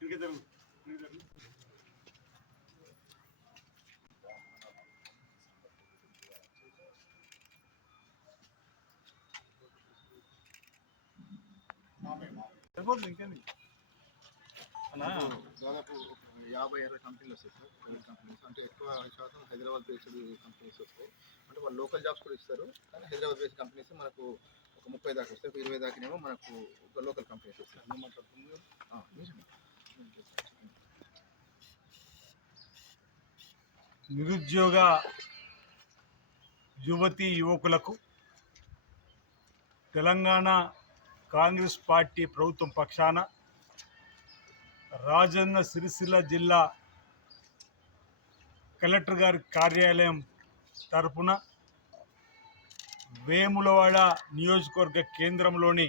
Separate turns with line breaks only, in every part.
Cricket జరుగుతుంది సరిపోతుంది ఇంకేంది అన్నా.
దాదాపు యాభై అరవై కంపెనీలు వస్తాయి సార్ ప్రైవేట్ కంపెనీస్. అంటే ఎక్కువ శాతం హైదరాబాద్ బేస్డ్ కంపెనీస్ వస్తాయి. అంటే వాళ్ళు లోకల్ జాబ్స్ కూడా ఇస్తారు కానీ హైదరాబాద్ బేస్డ్ కంపెనీస్ మనకు ఒక ముప్పై దాకా వస్తాయి ఒక ఇరవై దాకానేమో మనకు ఒక లోకల్ కంపెనీస్ వస్తాయి.
నిరుద్యోగ యువతి యువకులకు తెలంగాణ కాంగ్రెస్ పార్టీ ప్రభుత్వం పక్షాన రాజన్న సిరిసిల్ల జిల్లా కలెక్టర్ గారి కార్యాలయం తరపున వేములవాడ నియోజకవర్గ కేంద్రంలోని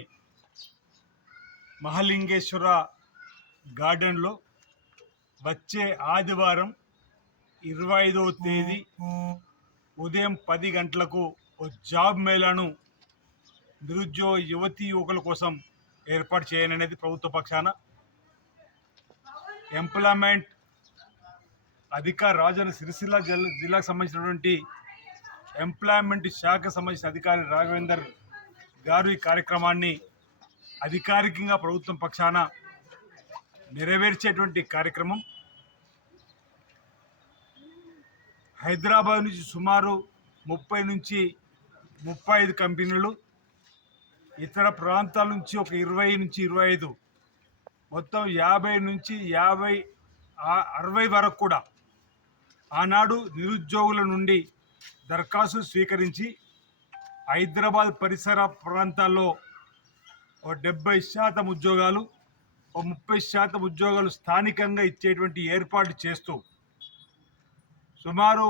మహలింగేశ్వర గార్డెన్లో వచ్చే ఆదివారం ఇరవై ఐదవ తేదీ ఉదయం పది గంటలకు ఓ జాబ్ మేళాను నిరుద్యోగ యువతీ యువకుల కోసం ఏర్పాటు చేయననేది ప్రభుత్వ పక్షాన. ఎంప్లాయ్మెంట్ అధికార రాజన్న సిరిసిల్ల జిల్లా జిల్లాకు సంబంధించినటువంటి ఎంప్లాయ్మెంట్ శాఖ సంబంధించిన అధికారి రాఘవేందర్ గారు ఈ కార్యక్రమాన్ని అధికారికంగా ప్రభుత్వం పక్షాన నెరవేర్చేటువంటి కార్యక్రమం. హైదరాబాద్ నుంచి సుమారు ముప్పై నుంచి ముప్పై ఐదు కంపెనీలు ఇతర ప్రాంతాల నుంచి ఒక ఇరవై నుంచి ఇరవై ఐదు మొత్తం యాభై నుంచి యాభై అరవై వరకు కూడా ఆనాడు నిరుద్యోగుల నుండి దరఖాస్తు స్వీకరించి హైదరాబాద్ పరిసర ప్రాంతాల్లో ఓ డెబ్బై శాతం ఉద్యోగాలు ఓ ముప్పై శాతం ఉద్యోగాలు స్థానికంగా ఇచ్చేటువంటి ఏర్పాటు చేస్తూ సుమారు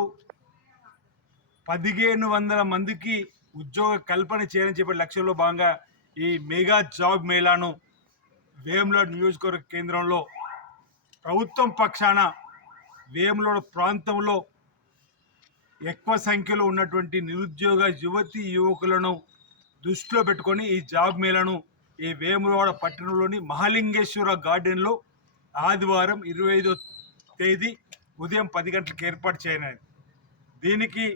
పదిహేను వందల మందికి ఉద్యోగ కల్పన చేయాలని చెప్పే లక్ష్యంలో భాగంగా ఈ మెగా జాబ్ మేళాను వేములాడ్ నియోజకవర్గ కేంద్రంలో ప్రభుత్వం పక్షాన వేములాడ్ ప్రాంతంలో ఎక్కువ సంఖ్యలో ఉన్నటువంటి నిరుద్యోగ యువతి యువకులను దృష్టిలో పెట్టుకొని ఈ జాబ్ మేళను ఈ వేములవాడ పట్టణంలోని మహాలింగేశ్వర గార్డెన్లో ఆదివారం ఇరవై ఐదో తేదీ ఉదయం పది గంటలకు ఏర్పాటు చేయనున్నది దీనికి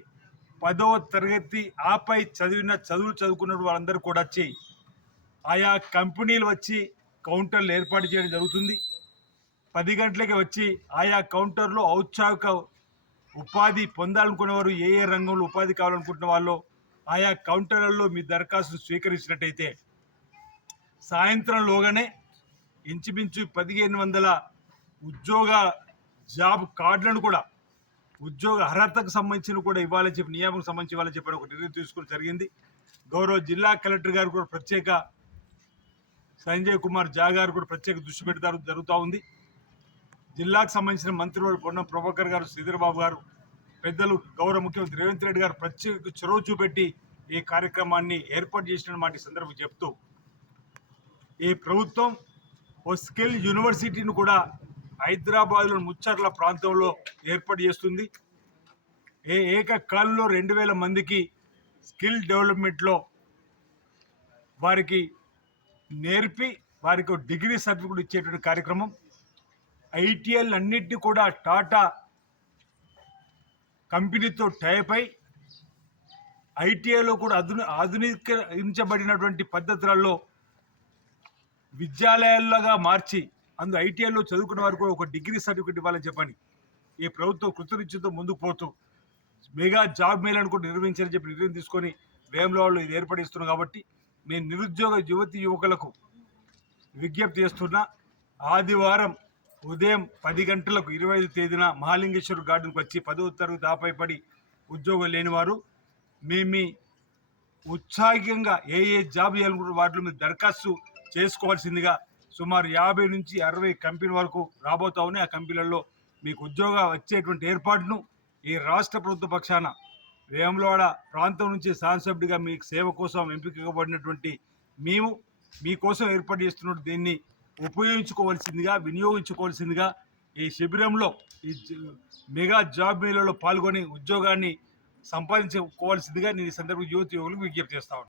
పదవ తరగతి ఆపై చదివిన చదువులు చదువుకున్న వాళ్ళందరూ కూడా వచ్చి ఆయా కంపెనీలు వచ్చి కౌంటర్లు ఏర్పాటు చేయడం జరుగుతుంది. పది గంటలకి వచ్చి ఆయా కౌంటర్లో ఔత్సాహిక ఉపాధి పొందాలనుకునేవారు ఏ ఏ రంగంలో ఉపాధి కావాలనుకుంటున్న వాళ్ళు ఆయా కౌంటర్లలో మీ దరఖాస్తు స్వీకరించినట్టయితే సాయంత్రంలోగానే ఇంచుమించు పదిహేను వందల ఉద్యోగ జాబ్ కార్డులను కూడా ఉద్యోగ అర్హతకు సంబంధించిన కూడా ఇవ్వాలని చెప్పి నియామకం సంబంధించి ఇవ్వాలని చెప్పి ఒక నిర్ణయం తీసుకోవడం జరిగింది. గౌరవ జిల్లా కలెక్టర్ గారు కూడా ప్రత్యేక సంజయ్ కుమార్ జా గారు కూడా ప్రత్యేక దృష్టి పెడతారు జరుగుతూ ఉంది. జిల్లాకు సంబంధించిన మంత్రులు పొన్నం ప్రభాకర్ గారు శ్రీధరబాబు గారు పెద్దలు గౌరవ ముఖ్యమంత్రి రేవంత్ రెడ్డి గారు ప్రత్యేక చొరవ చూపెట్టి ఈ కార్యక్రమాన్ని ఏర్పాటు చేసిన మాట సందర్భం చెప్తూ ఈ ప్రభుత్వం ఓ స్కిల్ యూనివర్సిటీని కూడా హైదరాబాద్లో ముచ్చర్ల ప్రాంతంలో ఏర్పాటు చేస్తుంది. ఏ ఏకకాలంలో రెండు వేల మందికి స్కిల్ డెవలప్మెంట్లో వారికి నేర్పి వారికి డిగ్రీ సర్టిఫికేట్ ఇచ్చేటువంటి కార్యక్రమం. ఐటీఎల్ అన్నిటినీ కూడా టాటా కంపెనీతో టైప్ అయి ఐటీఐలో కూడా అధుని ఆధునికరించబడినటువంటి పద్ధతులలో విద్యాలయాలుగా మార్చి అందు ఐటీఐలో చదువుకున్న వారికి కూడా ఒక డిగ్రీ సర్టిఫికేట్ ఇవ్వాలని చెప్పని ఈ ప్రభుత్వం కృతనిశ్చితో ముందుకు పోతూ మెగా జాబ్ మేళను అనుకుంటూ నిర్వహించాలని చెప్పి నిర్ణయం తీసుకొని వేములవాళ్ళు ఇది ఏర్పడిస్తున్నాం కాబట్టి నేను నిరుద్యోగ యువతి యువకులకు విజ్ఞప్తి చేస్తున్నా ఆదివారం ఉదయం పది గంటలకు ఇరవై ఐదు తేదీన మహాలింగేశ్వర గార్డెన్కి వచ్చి పదవ తరగతి ఆపై పడి ఉద్యోగం లేనివారు మీ మీ ఉత్సాహంగా ఏ ఏ జాబ్ చేయాలనుకుంటున్న వాటిలో మీరు దరఖాస్తు చేసుకోవాల్సిందిగా సుమారు యాభై నుంచి అరవై కంపెనీ వరకు రాబోతా ఉన్నాయి. ఆ కంపెనీలలో మీకు ఉద్యోగం వచ్చేటువంటి ఏర్పాటును ఈ రాష్ట్ర ప్రభుత్వ పక్షాన వేములవాడ ప్రాంతం నుంచి సాంసభ్యుడిగా మీకు సేవ కోసం ఎంపికబడినటువంటి మేము మీకోసం ఏర్పాటు చేస్తున్న దీన్ని ఉపయోగించుకోవాల్సిందిగా వినియోగించుకోవాల్సిందిగా ఈ శిబిరంలో ఈ మెగా జాబ్ మేళలో పాల్గొని ఉద్యోగాన్ని సంపాదించుకోవాల్సిందిగా నేను ఈ సందర్భంగా యువతి యువకులకు విజ్ఞప్తి చేస్తా ఉన్నాను